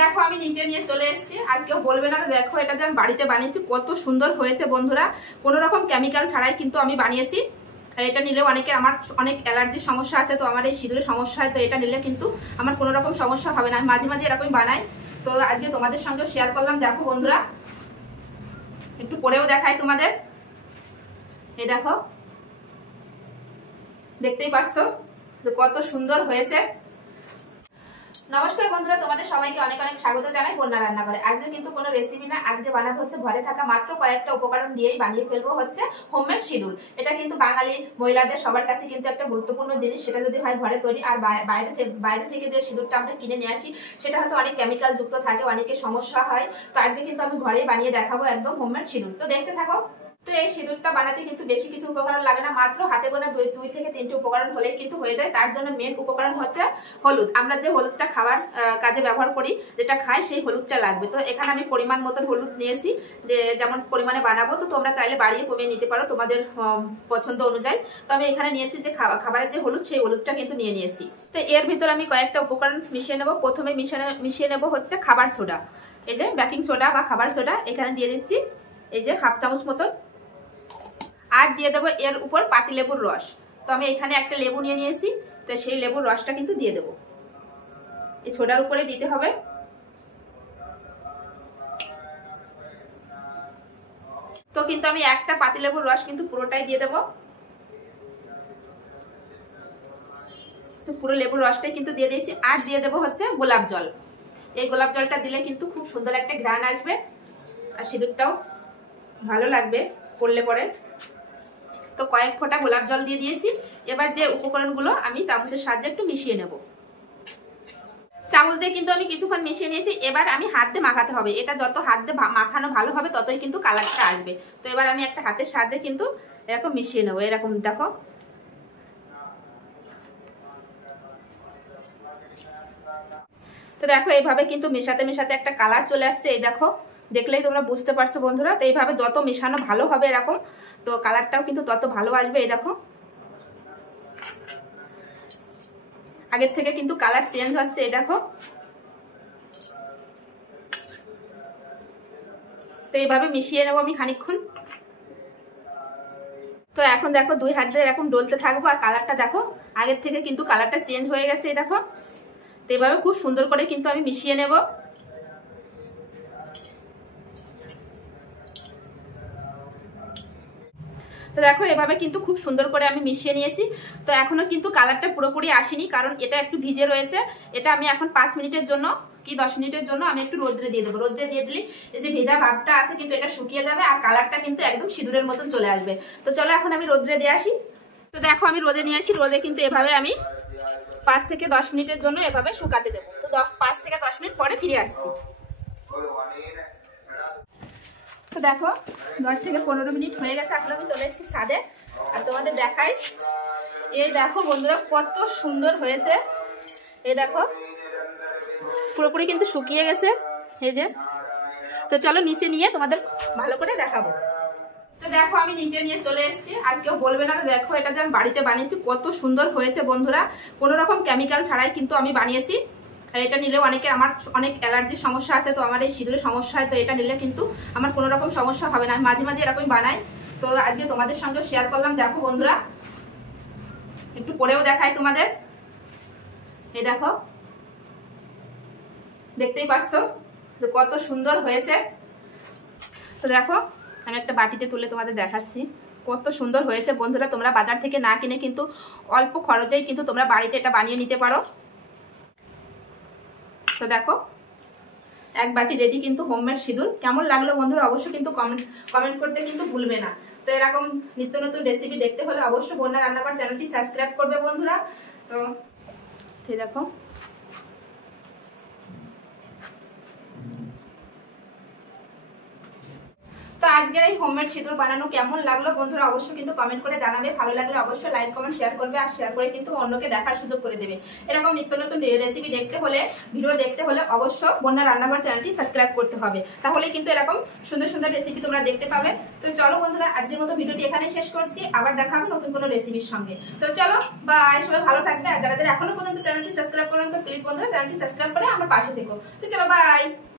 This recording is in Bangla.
দেখো আমি নিচে নিয়ে চলে এসেছি, আর কেউ বলবে না। দেখো এটা যে আমি বাড়িতে বানিয়েছি কত সুন্দর হয়েছে বন্ধুরা, কোনো রকম কেমিক্যাল ছাড়াই কিন্তু আমি বানিয়েছি। আর এটা নিলেও আমার অনেক অ্যালার্জির সমস্যা আছে, তো আমার এই সিঁদুরের সমস্যা হয়, তো এটা নিলে কিন্তু আমার কোনো রকম সমস্যা হবে না। আমি মাঝে মাঝে এরকমই বানাই, তো আজকে তোমাদের সঙ্গে শেয়ার করলাম। দেখো বন্ধুরা, একটু পরেও দেখাই তোমাদের। এই দেখো, দেখতেই পাচ্ছ কত সুন্দর হয়েছে। নমস্কার বন্ধুরা, তোমাদের সবাইকে অনেক অনেক স্বাগত জানাই বন্যা রান্নাঘরে। আজকে কিন্তু কোনো রেসিপি না, আজকে বানাবো হচ্ছে ঘরে থাকা মাত্র কয়েকটা উপকরণ দিয়েই বানিয়ে ফেলবো হচ্ছে হোমমেড সিঁদুর। এটা কিন্তু বাঙালি মহিলাদের সবার কাছে কিন্তু একটা গুরুত্বপূর্ণ জিনিস। সেটা যদি হয় ঘরে তৈরি, আর বাইরে থেকে যে সিঁদুরটা আমরা কিনে নিয়ে আসি সেটা হচ্ছে অনেক কেমিক্যাল যুক্ত থাকে, অনেকের সমস্যা হয়। তো আজকে কিন্তু আমি ঘরেই বানিয়ে দেখাবো একদম হোমমেড সিঁদুর। তো দেখতে থাকো। তো এই সিঁদুরটা বানাতে কিন্তু বেশি কিছু উপকরণ লাগে না, মাত্র হাতে গোনা 2 থেকে 3টে উপকরণ হলেই কিন্তু হয়ে যায়। তার জন্য মেন উপকরণ হচ্ছে হলুদ। আমরা যে হলুদটা খাবার কাজে ব্যবহার করি, যেটা খাই, সেই হলুদটা লাগবে। তো এখানে আমি পরিমাণ মতন হলুদ নিয়েছি, যে যেমন পরিমাণে বানাবো। তো তোমরা চাইলে বাড়িয়ে কমিয়ে নিতে পারো তোমাদের পছন্দ অনুযায়ী। তো আমি এখানে নিয়েছি যে খাবারের যে হলুদ, সেই হলুদটা কিন্তু নিয়ে নিয়েছি। তো এর ভিতর আমি কয়েকটা উপকরণ মিশিয়ে নেবো। প্রথমে মিশিয়ে নেবো হচ্ছে খাবার সোডা। এই যে বেকিং সোডা বা খাবার সোডা এখানে দিয়ে দিচ্ছি, এই যে 1/2 চামচ মতন। আর দিয়ে দেবো এর উপর পাতিলেবুর রস। তো আমি এখানে একটা লেবু নিয়ে নিয়েছি, তো সেই লেবুর রসটা কিন্তু দিয়ে দেবো। এই সোডার উপরে দিতে হবে। তো কিন্তু আমি একটা পাতিলেবুর রস কিন্তু পুরোটাই দিয়ে দেবো। তো পুরো লেবুর রসটাই কিন্তু দিয়ে দিয়েছি। আর দিয়ে দেবো হচ্ছে গোলাপ জল। এই গোলাপ জলটা দিলে কিন্তু খুব সুন্দর একটা ঘ্রাণ আসবে, আর সিঁদুরটাও ভালো লাগবে পড়লে পরে। তো কয়েক ফোঁটা গোলাপ জল দিয়ে দিয়েছি। এবার যে উপকরণগুলো আমি চামচের সাহায্যে একটু মিশিয়ে নেব। চামচ দিয়ে কিন্তু আমি কিছুক্ষণ মিশিয়ে নিয়েছি। এবার আমি হাত দিয়ে মাখাতে হবে। এটা যত হাত দিয়ে মাখানো ভালো হবে, ততই কিন্তু কালারটা আসবে। তো এবার আমি একটা হাতের সাহায্যে কিন্তু এরকম মিশিয়ে নেবো। এরকম দেখো, তো দেখো এইভাবে কিন্তু মেশাতে মেশাতে একটা কালার চলে আসছে। এই দেখো, দেখলেই তোমরা বুঝতে পারছো বন্ধুরা। তো এইভাবে যত মেশানো ভালো হবে এরকম, তো কালারটাও কিন্তু তত ভালো আসবে। এই দেখো, আগের থেকে কিন্তু কালার চেঞ্জ হচ্ছে। এই দেখো, তো এইভাবে মিশিয়ে নেবো আমি খানিকক্ষণ। তো এখন দেখো 2 হাত দিয়ে এরকম ডলতে থাকবো। আর কালারটা দেখো, আগের থেকে কিন্তু কালারটা চেঞ্জ হয়ে গেছে। এই দেখো, তো এইভাবে খুব সুন্দর করে কিন্তু আমি মিশিয়ে নেব। তো দেখো এভাবে কিন্তু খুব সুন্দর করে আমি মিশিয়ে নিয়েছি। তো এখনো কিন্তু কালারটা পুরোপুরি আসেনি, কারণ এটা একটু ভিজে রয়েছে। এটা আমি এখন 5 মিনিটের জন্য কি 10 মিনিটের জন্য আমি একটু রোদ্রে দিয়ে দেবো। রোদ্রে দিয়ে দিলে এই যে ভেজা ভাবটা আছে কিন্তু এটা শুকিয়ে যাবে, আর কালারটা কিন্তু একদম সিঁদুরের মতন চলে আসবে। তো চলো এখন আমি রোদ্রে দিয়ে আসি। তো দেখো আমি রোদে নিয়ে আসি। রোদে কিন্তু এভাবে আমি 5 থেকে 10 মিনিটের জন্য এভাবে শুকাতে দেবো। তো 5 থেকে 10 মিনিট পরে ফিরে আসছি। তো দেখো 10 থেকে 15 মিনিট হয়ে গেছে। এখন আমি চলে এসেছি ছাদে, আর তোমাদের দেখাই। এই দেখো বন্ধুরা, কত সুন্দর হয়েছে। এই দেখো পুরোপুরি কিন্তু শুকিয়ে গেছে, এই যে। তো চলো নিচে নিয়ে তোমাদের ভালো করে দেখাবো। তো দেখো আমি নিচে নিয়ে চলে এসেছি, আর কেউ বলবে না। দেখো এটা যে আমি বাড়িতে বানিয়েছি কত সুন্দর হয়েছে বন্ধুরা, কোনো রকম কেমিক্যাল ছাড়াই কিন্তু আমি বানিয়েছি। আর এটা নিলেও আমার অনেক অ্যালার্জির সমস্যা আছে, তো আমার এই সিঁদুরের সমস্যা হয়, তো এটা নিলে কিন্তু আমার কোনো রকম সমস্যা হবে না। আমি মাঝে মাঝে এরকমই বানাই, তো আজকে তোমাদের সঙ্গে শেয়ার করলাম। দেখো বন্ধুরা, একটু পরেও দেখাই তোমাদের। এই দেখো, দেখতেই পাচ্ছ কত সুন্দর হয়েছে। তো দেখো আমি একটা বাটিতে তুলে তোমাদের দেখাচ্ছি, কত সুন্দর হয়েছে বন্ধুরা। তোমরা বাজার থেকে না কিনে কিন্তু অল্প খরচেই কিন্তু তোমরা বাড়িতে এটা বানিয়ে নিতে পারো। তো দেখো এক বাটি রেডি কিন্তু হোমমেড সিঁদুর। কেমন লাগলো বন্ধুরা অবশ্যই কিন্তু কমেন্ট করতে কিন্তু ভুলবে না। তো এরকম নিত্য নতুন রেসিপি দেখতে হলে অবশ্যই বন্যা রান্নাঘর চ্যানেলটি সাবস্ক্রাইব করবে বন্ধুরা। তো ঠিক দেখো, তো আজকের এই হোমমেড সিঁদুর বানানো কেমন লাগলো বন্ধুরা অবশ্যই কিন্তু কমেন্ট করে জানাবে। ভালো লাগলে অবশ্যই লাইক কমেন্ট শেয়ার করবে, আর শেয়ার করে কিন্তু অন্যকে দেখার সুযোগ করে দেবে। এরকম নিত্য নতুন রেসিপি দেখতে হলে, ভিডিও দেখতে হলে অবশ্য বন্যা রান্নাঘর চ্যানেলটি সাবস্ক্রাইব করতে হবে, তাহলে কিন্তু এরকম সুন্দর সুন্দর রেসিপি তোমরা দেখতে পাবে। তো চলো বন্ধুরা, আজকের মতো ভিডিওটি এখানে শেষ করছি, আবার দেখা হবে নতুন কোনো রেসিপির সঙ্গে। তো চলো বাই, সবাই ভালো থাকবে। আর যারা যারা এখনো পর্যন্ত চ্যানেলটি সাবস্ক্রাইব করেন তো প্লিজ বন্ধুরা চ্যানেলটি সাবস্ক্রাইব করে আমার পাশে থেকো। তো চলো বাই।